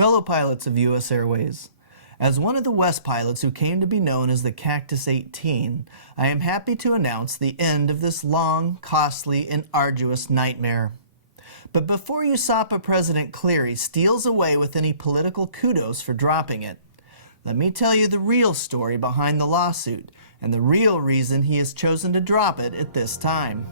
Fellow pilots of U.S. Airways, as one of the West pilots who came to be known as the Cactus 18, I am happy to announce the end of this long, costly, and arduous nightmare. But before USAPA President Cleary steals away with any political kudos for dropping it, let me tell you the real story behind the lawsuit and the real reason he has chosen to drop it at this time.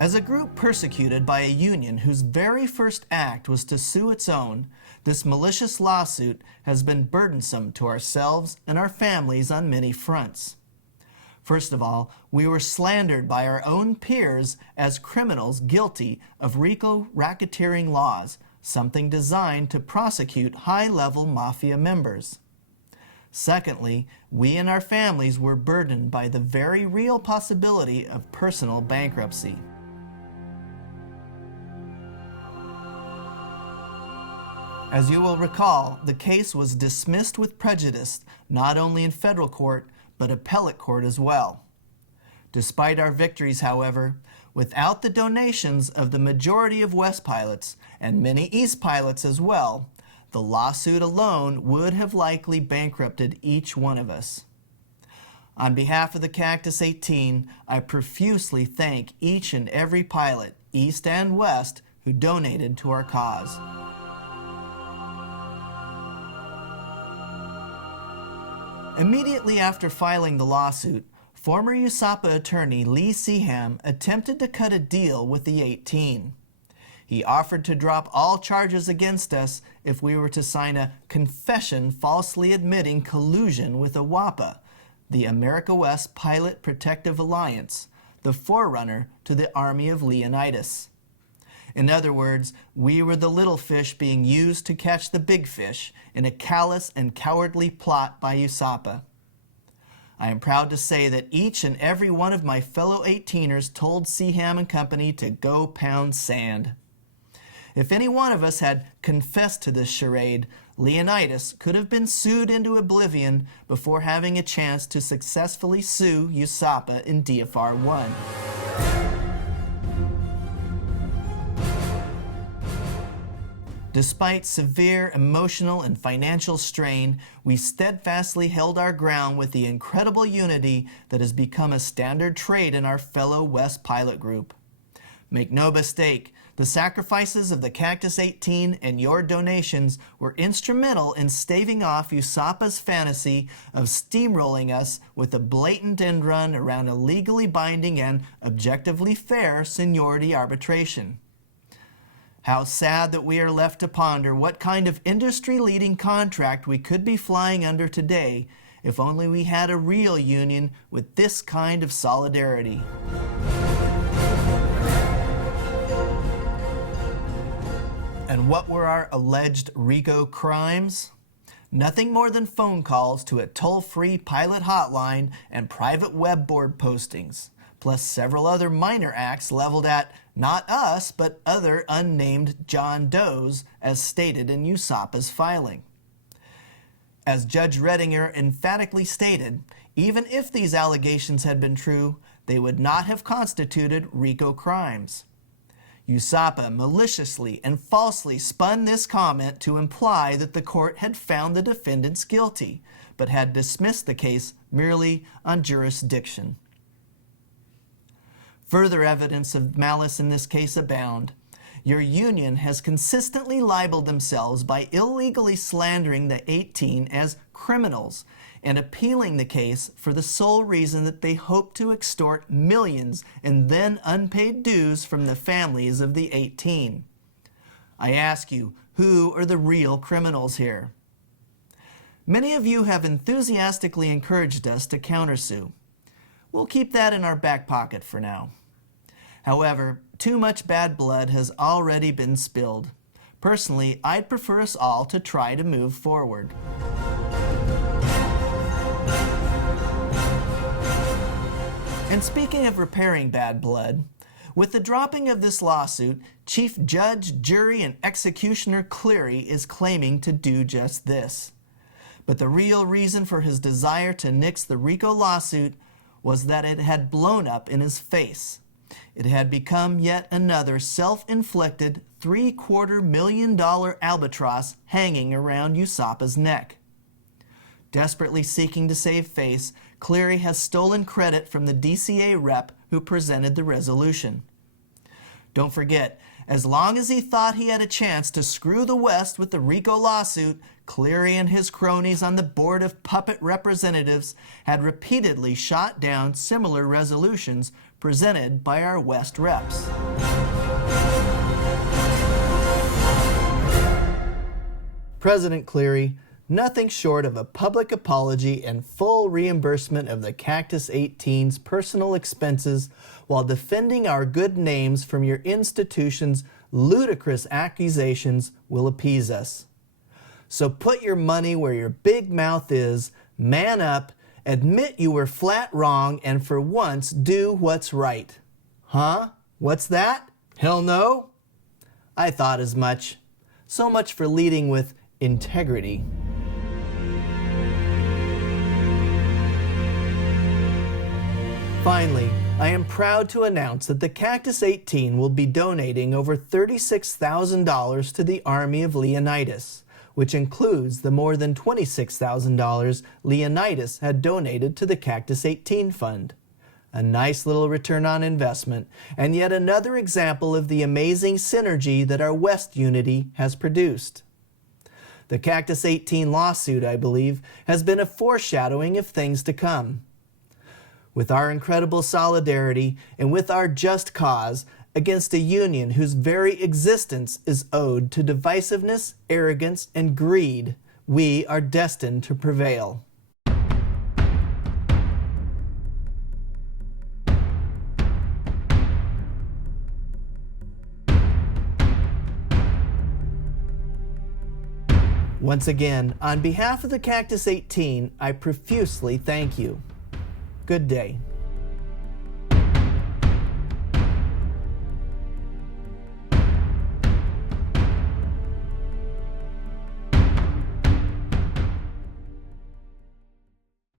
As a group persecuted by a union whose very first act was to sue its own, this malicious lawsuit has been burdensome to ourselves and our families on many fronts. First of all, we were slandered by our own peers as criminals guilty of RICO racketeering laws, something designed to prosecute high-level mafia members. Secondly, we and our families were burdened by the very real possibility of personal bankruptcy. As you will recall, the case was dismissed with prejudice, not only in federal court, but appellate court as well. Despite our victories, however, without the donations of the majority of West pilots, and many East pilots as well, the lawsuit alone would have likely bankrupted each one of us. On behalf of the Cactus 18, I profusely thank each and every pilot, East and West, who donated to our cause. Immediately after filing the lawsuit, former USAPA attorney Lee Seaham attempted to cut a deal with the 18. He offered to drop all charges against us if we were to sign a confession falsely admitting collusion with AWAPA, the America West Pilot Protective Alliance, the forerunner to the Army of Leonidas. In other words, we were the little fish being used to catch the big fish in a callous and cowardly plot by USAPA. I am proud to say that each and every one of my fellow 18ers told Seaham and Company to go pound sand. If any one of us had confessed to this charade, Leonidas could have been sued into oblivion before having a chance to successfully sue USAPA in DFR 1. Despite severe emotional and financial strain, we steadfastly held our ground with the incredible unity that has become a standard trait in our fellow West pilot group. Make no mistake, the sacrifices of the Cactus 18 and your donations were instrumental in staving off USAPA's fantasy of steamrolling us with a blatant end run around a legally binding and objectively fair seniority arbitration. How sad that we are left to ponder what kind of industry-leading contract we could be flying under today if only we had a real union with this kind of solidarity. And what were our alleged RICO crimes? Nothing more than phone calls to a toll-free pilot hotline and private web board postings, plus several other minor acts leveled at not us, but other unnamed John Does, as stated in USAPA's filing. As Judge Redinger emphatically stated, even if these allegations had been true, they would not have constituted RICO crimes. USAPA maliciously and falsely spun this comment to imply that the court had found the defendants guilty, but had dismissed the case merely on jurisdiction. Further evidence of malice in this case abound. Your union has consistently libeled themselves by illegally slandering the 18 as criminals and appealing the case for the sole reason that they hope to extort millions in then unpaid dues from the families of the 18. I ask you, who are the real criminals here? Many of you have enthusiastically encouraged us to countersue. We'll keep that in our back pocket for now. However, too much bad blood has already been spilled. Personally, I'd prefer us all to try to move forward. And speaking of repairing bad blood, with the dropping of this lawsuit, Chief Judge, Jury, and Executioner Cleary is claiming to do just this. But the real reason for his desire to nix the RICO lawsuit was that it had blown up in his face. It had become yet another self-inflicted $750,000 albatross hanging around USAPA's neck. Desperately seeking to save face, Cleary has stolen credit from the DCA rep who presented the resolution. Don't forget, as long as he thought he had a chance to screw the West with the RICO lawsuit, Cleary and his cronies on the Board of Puppet Representatives had repeatedly shot down similar resolutions presented by our West reps. President Cleary, nothing short of a public apology and full reimbursement of the Cactus 18's personal expenses while defending our good names from your institution's ludicrous accusations will appease us. So put your money where your big mouth is, man up, admit you were flat wrong, and for once do what's right. Huh? What's that? Hell no? I thought as much. So much for leading with integrity. Finally, I am proud to announce that the Cactus 18 will be donating over $36,000 to the Army of Leonidas, which includes the more than $26,000 Leonidas had donated to the Cactus 18 Fund. A nice little return on investment, and yet another example of the amazing synergy that our West unity has produced. The Cactus 18 lawsuit, I believe, has been a foreshadowing of things to come. With our incredible solidarity and with our just cause against a union whose very existence is owed to divisiveness, arrogance, and greed, we are destined to prevail. Once again, on behalf of the Cactus 18, I profusely thank you. Good day.